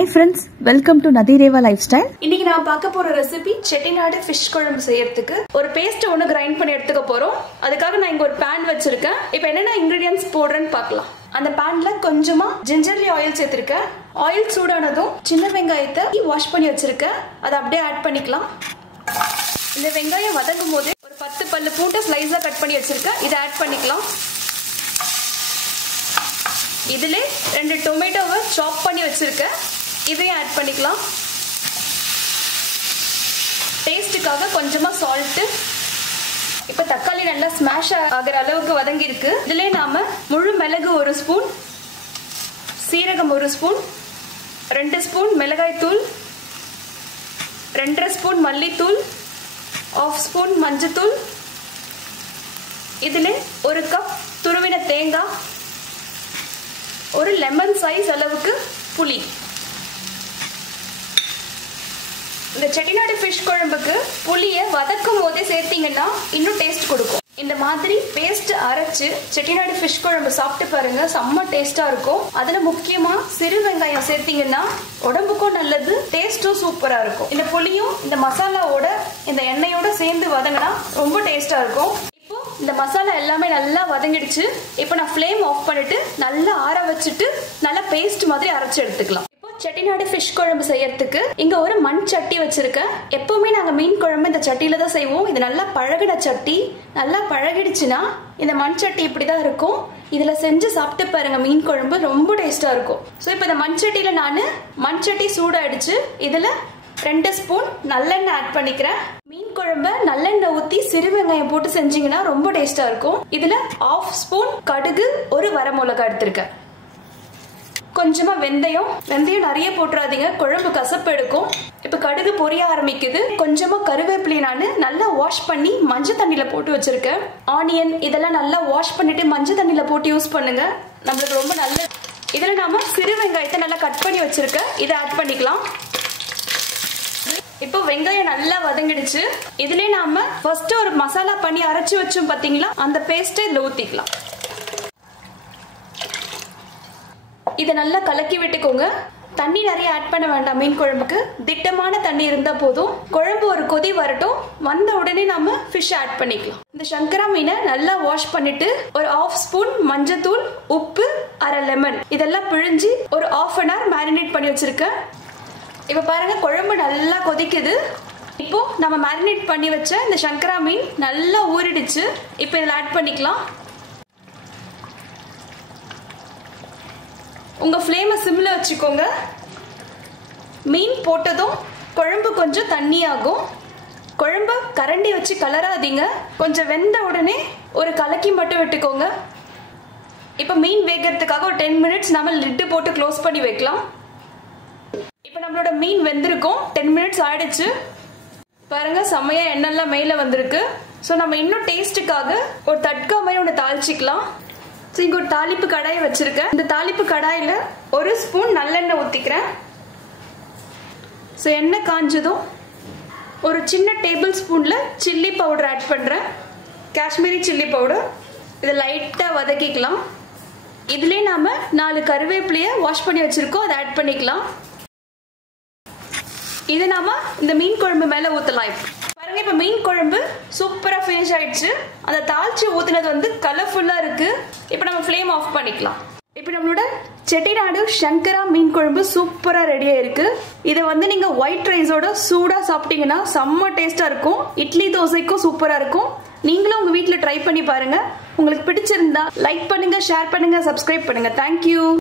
Hi friends, welcome to Nadireva Lifestyle. இன்னைக்கு நான் பார்க்க போற ரெசிபி செட்டிநாடு ஃபிஷ் குழம்பு செய்யறதுக்கு ஒரு பேஸ்ட் ஒன்னு கிரைண்ட் பண்ணி எடுத்துக்க போறோம். அதுக்காக நான் இங்க ஒரு pan வச்சிருக்கேன். இப்போ என்னென்ன ingredients போடுறேன்னு பார்க்கலாம். அந்த panல கொஞ்சமா ஜிஞ்சர்லி ஆயில் சேர்த்திருக்கேன். ஆயில் சூடானதும் சின்ன வெங்காயத்தை வாஷ் பண்ணி வச்சிருக்கேன். அதை அப்படியே ஆட் பண்ணிக்கலாம். இந்த வெங்காயம் வதங்கும் போது ஒரு 10 பல்லு பூண்டை ஸ்லைஸா கட் பண்ணி வச்சிருக்கேன். இதை ஆட் பண்ணிக்கலாம். இதுல 2 டொமேட்டோவை சாப் பண்ணி வச்சிருக்கேன். இதையும் ஆட் பண்ணிக்கலாம். டேஸ்டுக்காக கொஞ்சமா சால்ட். இப்ப தக்காளி நல்லா ஸ்மாஷ் ஆகிற அளவுக்கு வதங்கி இருக்கு. இதுல நாம முழு மிளகு 1 ஸ்பூன், சீரகம் 1 ஸ்பூன், 2 ஸ்பூன் மிளகாய் தூள், 2.5 ஸ்பூன் மல்லித்தூள், 1/2 ஸ்பூன் மஞ்சத்தூள், இதுல 1 கப் துருவின தேங்காய், ஒரு லெமன் சைஸ் அளவுக்கு புளி. இந்த செட்டிநாடு ஃபிஷ் குழம்புக்கு புளியை வதக்கும் போதே சேர்த்தீங்கன்னா இன்னும் டேஸ்ட் கொடுக்கும். இந்த மாதிரி பேஸ்ட் அரைச்சு செட்டிநாடு ஃபிஷ் குழம்பு சாப்பிட்டு பாருங்க, செம்ம டேஸ்டா இருக்கும். அதுல முக்கியமா சிறு வெங்காயம் சேர்த்தீங்கன்னா உடம்புக்கும் நல்லது, டேஸ்டும் சூப்பரா இருக்கும். இந்த புளியும் இந்த மசாலாவோட இந்த எண்ணெயோட சேர்ந்து வதங்கினா ரொம்ப டேஸ்டா இருக்கும். இந்த மசாலா எல்லாமே நல்லா வதங்கிடுச்சு. இப்போ நான் ஃப்ளேம் ஆஃப் பண்ணிட்டு நல்லா ஆற வச்சுட்டு நல்லா பேஸ்ட் மாதிரி அரைச்சு எடுத்துக்கலாம். இப்போ செட்டிநாடு ஃபிஷ் குழம்பு செய்யறதுக்கு இங்க ஒரு மண் சட்டி வச்சிருக்கேன். எப்பவுமே நாங்க மீன் குழம்பு இந்த சட்டியில தான் செய்வோம். இது நல்லா பழகின சட்டி. நல்லா பழகிடுச்சுன்னா இந்த மண் சட்டி இப்படிதான் இருக்கும். இதுல செஞ்சு சாப்பிட்டு பாருங்க, மீன் குழம்பு ரொம்ப டேஸ்டா இருக்கும். ஸோ இப்போ இந்த மண் சட்டியில நான் மண் சட்டி சூடாயிடுச்சு. இதுல 2 ஸ்பூன் நல்லெண்ணெய் ஆட் பண்ணிக்கிறேன். மீன் குழம்ப நல்லெண்ணெய் ஊத்தி சிறு வெங்காயம் போட்டு செஞ்சீங்கன்னா ரொம்ப டேஸ்டா இருக்கும். இதுல 1/2 ஸ்பூன் கடுகு, ஒரு வரமிளகாய் எடுத்திருக்கேன். கொஞ்சமா வெந்தயம் நிறைய போட்டுறாதீங்க, குழம்பு கசப்பு எடுக்கும். இப்ப கடுகு பொரிய ஆரம்பிக்குது. கொஞ்சமா கருவேப்பிலையை நான் நல்லா வாஷ் பண்ணி மஞ்சள் தண்ணியில போட்டு வச்சிருக்கேன். ஆனியன் இதெல்லாம் நல்லா வாஷ் பண்ணிட்டு மஞ்சள் தண்ணியில போட்டு யூஸ் பண்ணுங்க, நம்மளுக்கு ரொம்ப நல்லது. இதுல நாம சிறு வெங்காயத்தை நல்லா கட் பண்ணி வச்சிருக்கேன். இதை ஆட் பண்ணிக்கலாம். இப்போ வெங்காயம் நல்லா வதங்கிடுச்சு. இதுல நாம ஃபர்ஸ்ட் ஒரு மசாலா பண்ணி அரைச்சு வச்சோம் பாத்தீங்களா, அந்த பேஸ்ட் இதுல ஊத்திக்கலாம். இதை நல்லா கலக்கி விட்டுக்கோங்க. தண்ணி நிறைய ஆட் பண்ண வேண்டாம். மீன் குழம்புக்கு திட்டமான தண்ணி இருந்தா போதும். குழம்பு ஒரு கொதி வரட்டும். வந்த உடனே நாம ஃபிஷ் ஆட் பண்ணிக்கலாம். இந்த சங்கரா மீனை நல்லா வாஷ் பண்ணிட்டு ஒரு 1/2 ஸ்பூன் மஞ்சத்தூள், உப்பு, அரை லெமன் இதெல்லாம் பிழிஞ்சு ஒரு 1/2 hour மேரினேட் பண்ணி வச்சிருக்கேன். இப்ப பாருங்க, குழம்பு நல்லா கொதிக்குது. இப்போ நம்ம மேரினேட் பண்ணி வச்ச இந்த சங்கரா மீன் நல்லா ஊறிடுச்சு. இப்போ இதில் ஆட் பண்ணிக்கலாம். உங்க ஃப்ளேமை சிம்ல வச்சுக்கோங்க. மீன் போட்டதும் குழம்பு கொஞ்சம் தண்ணி ஆகும். குழம்பு கரண்டி வச்சு கலராதீங்க. கொஞ்சம் வெந்த உடனே ஒரு கலக்கி மட்டும் விட்டுக்கோங்க. இப்போ மீன் வேகிறதுக்காக ஒரு 10 minutes நம்ம லிட்டு போட்டு க்ளோஸ் பண்ணி வைக்கலாம். இப்போ நம்மளோட மீன் வெந்திருக்கும். 10 minutes ஆயிடுச்சு. பாருங்க, செம்மையா எண்ணெய்லாம் மேல வந்திருக்கு. ஸோ நம்ம இன்னும் டேஸ்ட்டுக்காக ஒரு தட்கா மாதிரி ஒன்று தாளிச்சிக்கலாம். ஸோ இங்கே ஒரு தாளிப்பு கடாயை வச்சிருக்கேன். இந்த தாளிப்பு கடாயில் 1 ஸ்பூன் நல்லெண்ணெய் ஊற்றிக்கிறேன். ஸோ எண்ணெய் காஞ்சதும் ஒரு சின்ன டேபிள் ஸ்பூன்ல சில்லி பவுடர் ஆட் பண்ணுறேன். Kashmiri chilli powder. இதை லைட்டாக வதக்கிக்கலாம். இதுலேயே நாம 4 கருவேப்பிலையை வாஷ் பண்ணி வச்சிருக்கோம், அதை ஆட் பண்ணிக்கலாம். இது நாம இந்த மீன் குழம்பு மேல ஊத்தலாம். பாருங்க, இப்ப மீன் குழம்பு சூப்பரா ஃபினிஷ் ஆயிடுச்சு. அந்த தாளிச்சு ஊத்துனது வந்து கலர்ஃபுல்லா இருக்கு. இப்ப நம்ம ஃப்ளேம் ஆஃப் பண்ணிக்கலாம். இப்ப நம்மளோட செட்டிநாடு சங்கரா மீன் குழம்பு சூப்பரா ரெடியா இருக்கு. இதை வந்து நீங்க ஒயிட் ரைஸோட சூடா சாப்பிட்டீங்கன்னா செம்ம டேஸ்டா இருக்கும். இட்லி தோசைக்கும் சூப்பரா இருக்கும். நீங்களும் உங்க வீட்டுல ட்ரை பண்ணி பாருங்க. உங்களுக்கு பிடிச்சிருந்தா லைக் பண்ணுங்க, ஷேர் பண்ணுங்க, சப்ஸ்கிரைப் பண்ணுங்க. தேங்க்யூ.